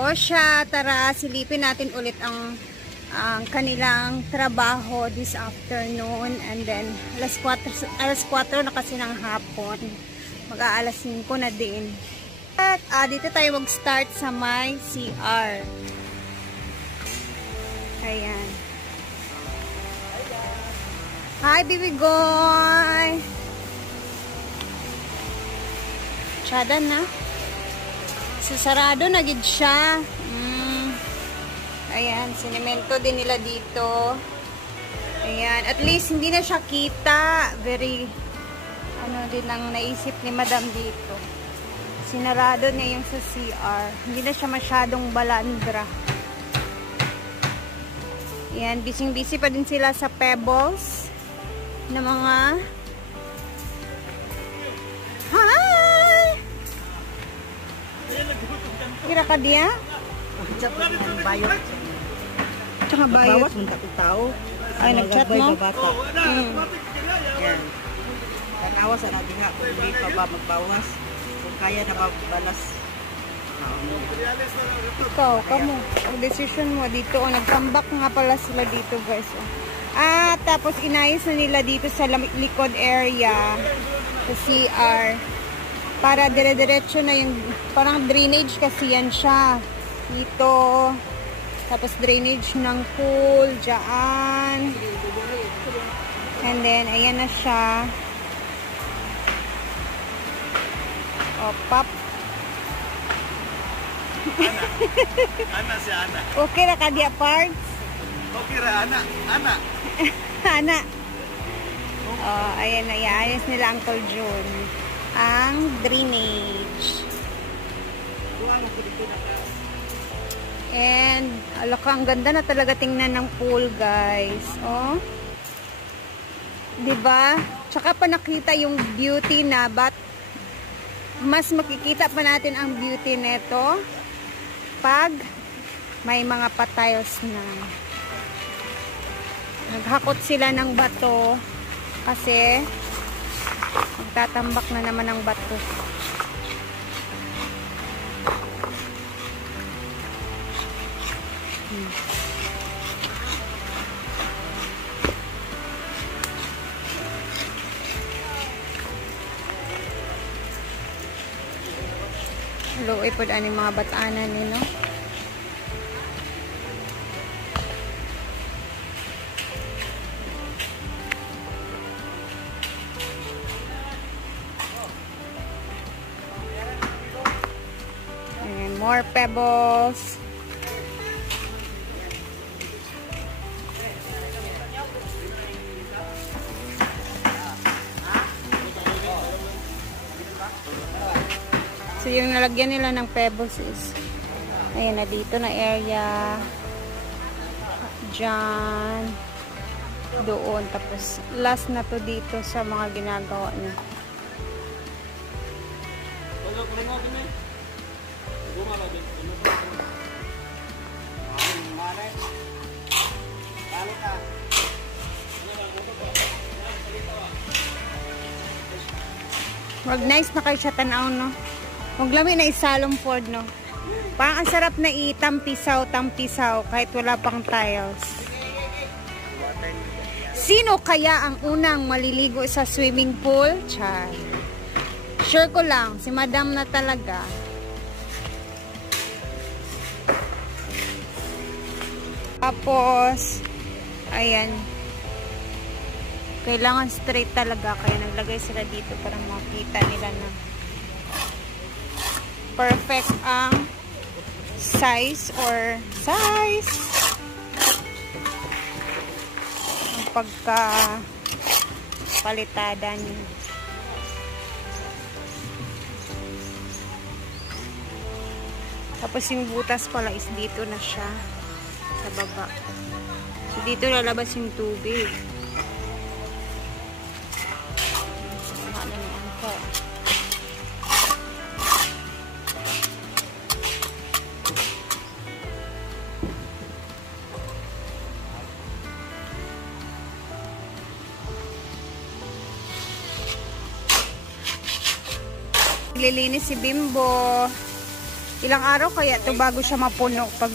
O siya, tara silipin natin ulit ang kanilang trabaho this afternoon, and then alas 4 na kasi ng hapon, mag-aalas 5 na din. At dito tayo mag-start sa my CR. Ayan. Hi, baby boy! Tsada na. Sarado na gid siya. Ayan, sinemento din nila dito. Ayan, at least hindi na siya kita. Very, din ang naisip ni madam dito. Sinarado niya yung sa CR. Hindi na siya masyadong balandra. Ayan, busy pa din sila sa pebbles na mga... Hi! Kira ka diya? Chat na ng bayot. Tsaka bayot. Bawas mong tao. Ay, nag-chat mo? Yan. Tanawas na natin nga kung hindi pa ba magbawas. Kung kaya na magbalas. Ikaw, kamo. Ang decision mo dito. Nag-comeback nga pala sila dito, guys. Tapos inayos na nila dito sa likod area. Sa CR. Para dire-diretso na yung parang drainage kasi yan siya. Dito. Tapos drainage ng pool. Diyan. And then, ayan na siya. O, pop. Ana si Ana. Okay na ka diya parts? Okay ra, Ana. Ana. Ana. Ayan na. Iayos nila Uncle Jun ang drainage. And alaka, ang ganda na talaga tingnan ng pool, guys. Oh. 'Di ba? Tsaka pa nakita yung beauty na, but mas makikita pa natin ang beauty nito pag may mga patiles na. Naghakot sila ng bato kasi magtatambak na naman ang bato. Hello, ipod ani mga batanan ni, no? And more pebbles. So, yung nalagyan nila ng pebbles is, ayan na, dito na area. Diyan. Doon. Tapos, last na to dito sa mga ginagawa niya. Wag nice na kayo siya tanaw, no? Huwag lamin na isalong Ford, no? Parang ang sarap na itampisaw kahit wala pang tiles. Sino kaya ang unang maliligo sa swimming pool? Char. Sure ko lang, si Madam na talaga. Tapos, ayan. Kailangan straight talaga, kaya naglagay sila dito para makita nila na perfect ang size ang pagka-palitada niya. Tapos yung butas pala is dito na siya sa baba. So dito lalabas yung tubig. Naglilinis si Bimbo. Ilang araw kaya to bago siya mapuno pag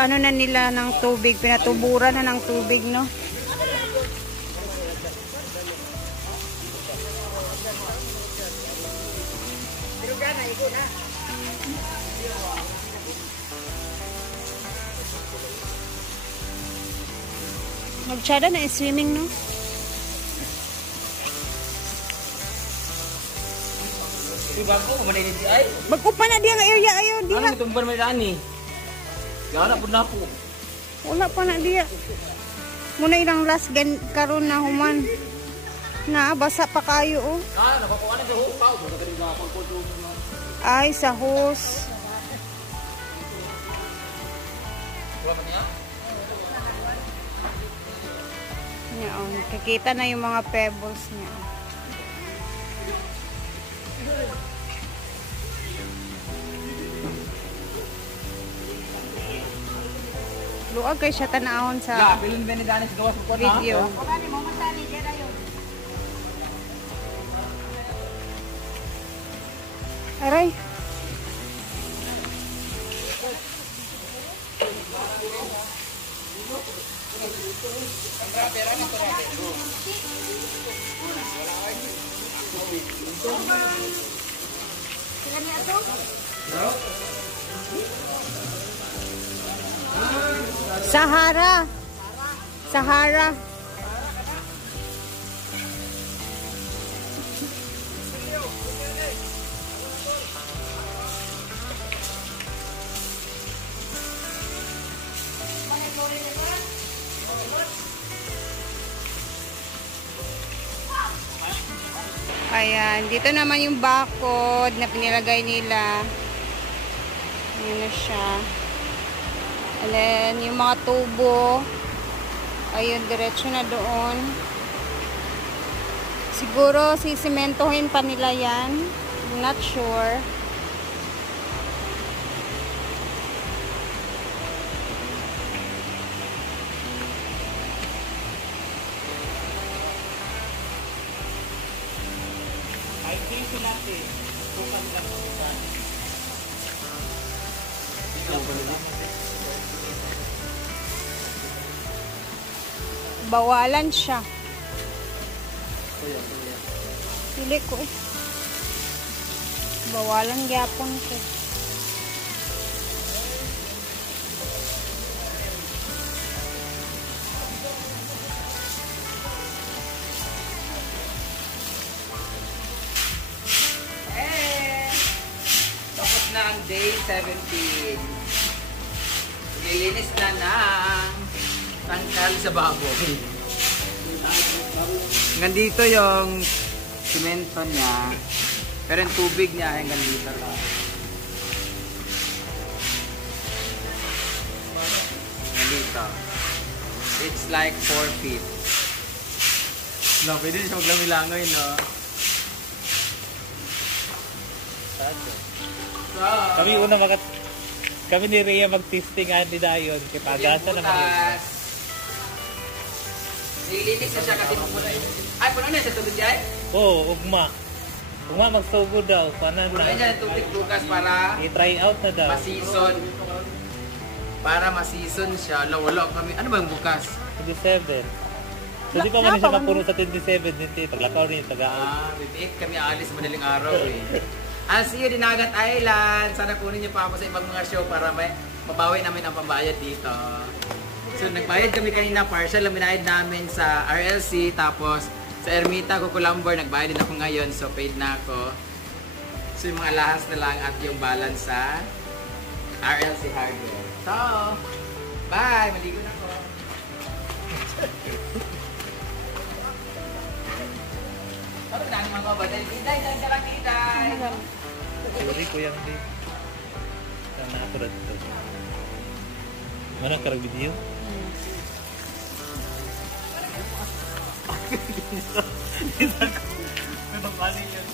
ano na nila ng tubig, pinatuburan na ng tubig, no? Magtsada na swimming, no? Bago ko manay si ay. Magkupa na diya nga area ayo diha. Ano tumban may ani? Gana pud na ako. Wala pa na diya. Muna ilang last karon na human. Na basa pa kayo oh. Napakuha na sa hupaw. Ay sa hose. Wala man niya? Niya oh, nakikita na yung mga pebbles niya. Luag kay siya tanahon sa Pilon ba ni Danis gawas mo na? video. Aray. Sahara. Sahara. Ayan, dito naman yung bakod na pinilagay nila. Ayan na siya. And then, yung mga tubo, ayun, diretso na doon. Siguro, sisimentohin pa nila yan. I'm not sure. Ay, dito natin. Bukan lang po. Bawalan siya. Pili ko eh. Bawalan gyapon ko. Tapos na ang day 17. Lilinis na ng tangkal sa baboy. Hanggang dito yung simento niya. Pero yung tubig niya hanggang dito lang. Hanggang dito. It's like 4 feet. No, pwede siya maglamilangoy, no? Kami una kami ni Rhea mag-testing di dayon kay pagasa naman yun. Nilinis na siya kasi puno. Ay, puno na sa tubig dyan? Oo, ugma. Ugma magsugo daw. Paano Puno na na? siya ng tubig bukas para I-try out na daw. ma-season. Para ma-season siya. Wala kami. Ano ba yung bukas? 27. So di pa man siya mapuno sa 27 dito. Paglakaw rin taga-out. 28 kami alis sa madaling araw eh. I'll see you Dinagat Island. Sana kunin niyo pa ako sa ibang mga show para mabawi namin ang pambayad dito. So nagbayad kami kanina partial. Ang binayad namin sa RLC. Tapos sa Ermita, Cuculambor, nagbayad din ako ngayon. So paid na ako. So yung mga lahas na lang at yung balance sa RLC Hardware. So, bye! Maligo na ako. Ano ba namin mga kabaday? Iday! Sorry ko yan di. Sana ako dito. Mana karag video? Ano ba yun?